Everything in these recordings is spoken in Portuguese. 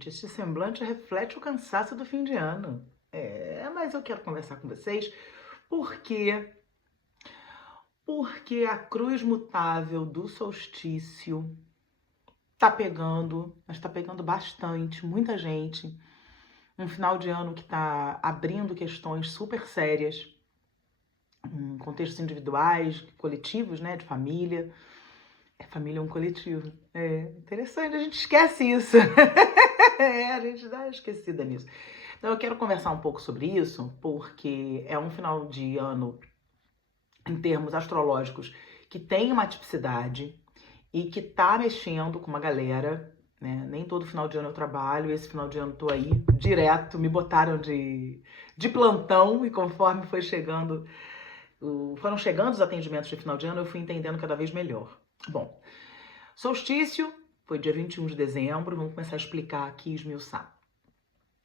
gente, este semblante reflete o cansaço do fim de ano. Mas eu quero conversar com vocês porque porque a cruz mutável do solstício tá pegando, mas tá pegando bastante, muita gente. Um final de ano que tá abrindo questões super sérias, em contextos individuais, coletivos, né, de família. Família é um coletivo. Interessante, a gente esquece isso. A gente dá uma esquecida nisso. Então eu quero conversar um pouco sobre isso, porque é um final de ano, em termos astrológicos, que tem uma tipicidade e que tá mexendo com uma galera, né? Nem todo final de ano eu trabalho, esse final de ano tô aí direto, me botaram de plantão e conforme foi chegando, foram chegando os atendimentos de final de ano, eu fui entendendo cada vez melhor. Bom, solstício foi dia 21 de dezembro, vamos começar a explicar aqui e esmiuçar.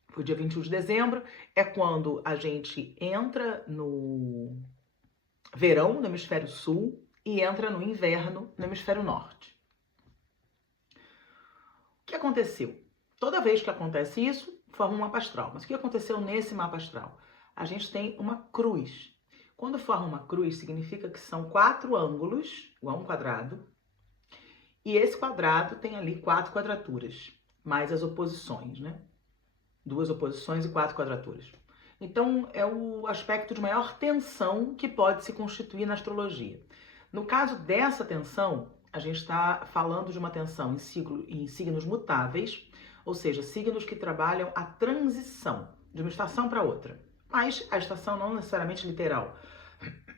Foi dia 21 de dezembro, é quando a gente entra no verão no hemisfério sul e entra no inverno no hemisfério norte. O que aconteceu? Toda vez que acontece isso, forma um mapa astral. Mas o que aconteceu nesse mapa astral? A gente tem uma cruz. Quando forma uma cruz, significa que são 4 ângulos, igual um quadrado, e esse quadrado tem ali 4 quadraturas, mais as oposições, né? 2 oposições e 4 quadraturas. Então, é o aspecto de maior tensão que pode se constituir na astrologia. No caso dessa tensão, a gente está falando de uma tensão em signos mutáveis, ou seja, signos que trabalham a transição de uma estação para outra. Mas a estação não necessariamente literal.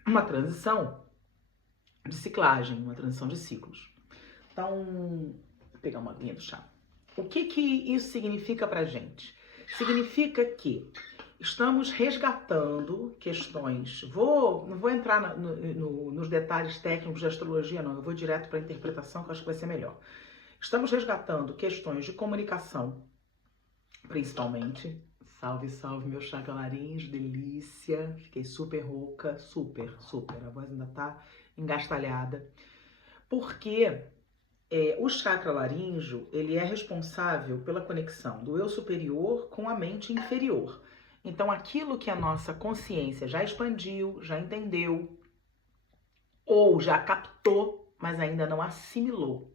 Uma transição de ciclagem, uma transição de ciclos. Então, vou pegar uma aguinha do chá. O que isso significa pra gente? Significa que estamos resgatando questões. Não vou entrar nos detalhes técnicos de astrologia, não. Eu vou direto para a interpretação, que eu acho que vai ser melhor. Estamos resgatando questões de comunicação, principalmente. Salve, salve, meu chakra laríngeo, delícia. Fiquei super rouca, super. A voz ainda tá engastalhada. Porque o chakra laríngeo, ele é responsável pela conexão do eu superior com a mente inferior. Então, aquilo que a nossa consciência já expandiu, já entendeu, ou já captou, mas ainda não assimilou,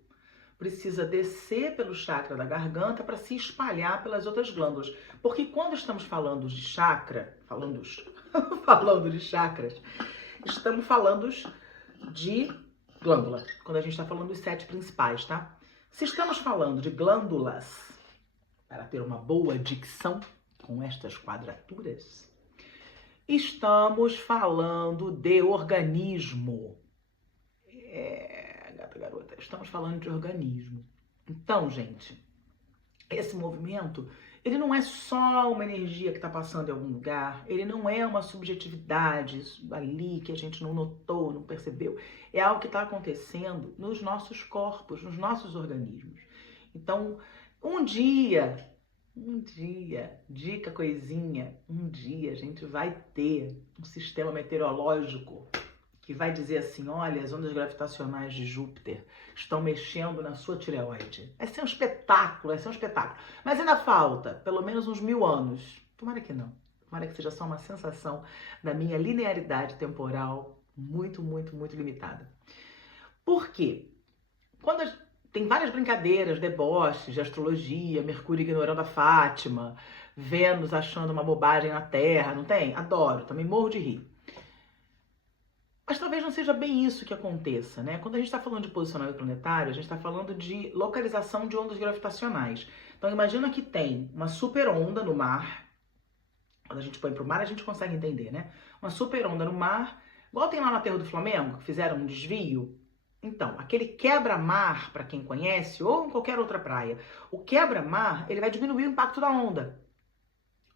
precisa descer pelo chakra da garganta para se espalhar pelas outras glândulas. Porque quando estamos falando de chakra, falando de chakras, estamos falando de glândula, quando a gente está falando dos 7 principais, tá? Se estamos falando de glândulas, para ter uma boa dicção com estas quadraturas, estamos falando de organismo. Gata garota, estamos falando de organismo. Então, gente, esse movimento, ele não é só uma energia que está passando em algum lugar, ele não é uma subjetividade ali que a gente não notou, não percebeu. É algo que está acontecendo nos nossos corpos, nos nossos organismos. Então, um dia, dica coisinha, um dia a gente vai ter um sistema meteorológico que vai dizer assim, olha, as ondas gravitacionais de Júpiter estão mexendo na sua tireoide. Vai ser um espetáculo, Mas ainda falta pelo menos uns 1000 anos. Tomara que não. Tomara que seja só uma sensação da minha linearidade temporal muito limitada. Por quê? Tem várias brincadeiras, deboches de astrologia, Mercúrio ignorando a Fátima, Vênus achando uma bobagem na Terra, não tem? Adoro, também morro de rir. Mas talvez não seja bem isso que aconteça, né? Quando a gente está falando de posicionamento planetário, a gente está falando de localização de ondas gravitacionais. Então imagina que tem uma super onda no mar. Quando a gente põe para o mar, a gente consegue entender, né? Uma super onda no mar, igual tem lá no Aterro do Flamengo, que fizeram um desvio. Então, aquele quebra-mar, para quem conhece, ou em qualquer outra praia, o quebra-mar, ele vai diminuir o impacto da onda.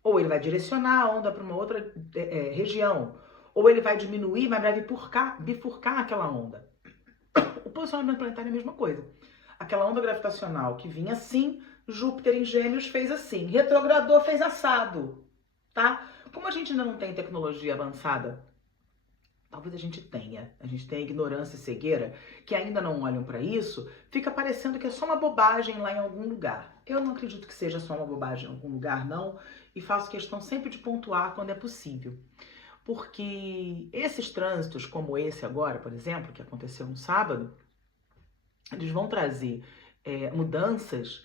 Ou ele vai direcionar a onda para uma outra região. Ou ele vai diminuir, mas vai bifurcar aquela onda. O posicionamento planetário é a mesma coisa. Aquela onda gravitacional que vinha assim, Júpiter em Gêmeos fez assim, retrogradou, fez assado, tá? Como a gente ainda não tem tecnologia avançada talvez a gente tenha ignorância e cegueira, que ainda não olham para isso, fica parecendo que é só uma bobagem lá em algum lugar. Eu não acredito que seja só uma bobagem em algum lugar, não, e faço questão sempre de pontuar quando é possível. Porque esses trânsitos, como esse agora, por exemplo, que aconteceu no sábado, eles vão trazer mudanças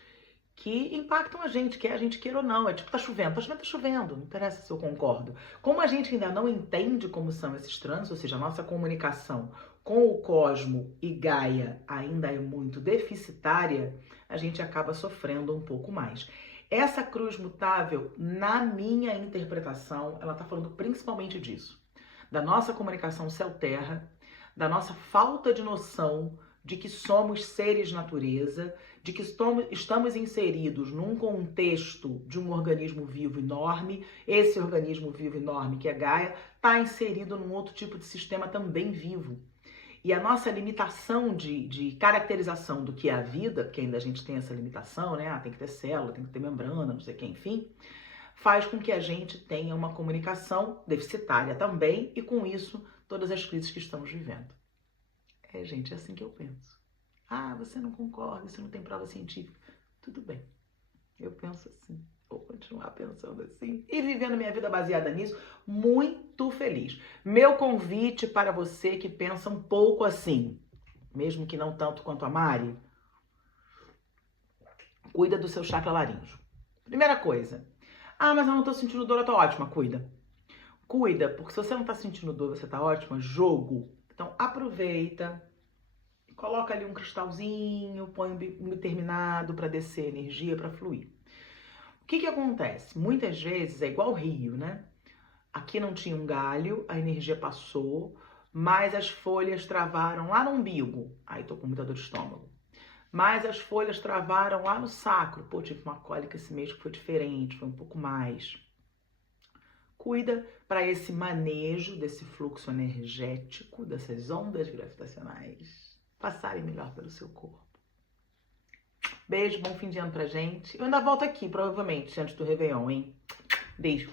que impactam a gente, quer a gente queira ou não. É tipo, tá chovendo, não interessa se eu concordo. Como a gente ainda não entende como são esses trânsitos, ou seja, a nossa comunicação com o cosmo e Gaia ainda é muito deficitária, a gente acaba sofrendo um pouco mais. Essa cruz mutável, na minha interpretação, ela tá falando principalmente disso. Da nossa comunicação céu-terra, da nossa falta de noção de que somos seres natureza, de que estamos inseridos num contexto de um organismo vivo enorme. Esse organismo vivo enorme, que é Gaia, está inserido num outro tipo de sistema também vivo. E a nossa limitação de caracterização do que é a vida, porque ainda a gente tem essa limitação, né? Tem que ter célula, tem que ter membrana, não sei o que, enfim, faz com que a gente tenha uma comunicação deficitária também, e com isso, todas as crises que estamos vivendo. Gente, é assim que eu penso. Ah, você não concorda, você não tem prova científica. Tudo bem, eu penso assim. Vou continuar pensando assim e vivendo minha vida baseada nisso, muito feliz. Meu convite para você que pensa um pouco assim, mesmo que não tanto quanto a Mari, cuida do seu chakra laríngeo. Primeira coisa. Ah, mas eu não tô sentindo dor, eu tô ótima. Cuida. Cuida, porque se você não tá sentindo dor, você tá ótima, jogo. Então aproveita, coloca ali um cristalzinho, põe um determinado para descer energia, para fluir. O que acontece? Muitas vezes é igual rio, né? Aqui não tinha um galho, a energia passou, mas as folhas travaram lá no umbigo. Aí tô com muita dor de estômago. Mas as folhas travaram lá no sacro. Pô, tive uma cólica esse mês que foi diferente, foi um pouco mais. Cuida para esse manejo desse fluxo energético, dessas ondas gravitacionais passarem melhor pelo seu corpo. Beijo, bom fim de ano pra gente. Eu ainda volto aqui, provavelmente, antes do Réveillon, hein? Beijo.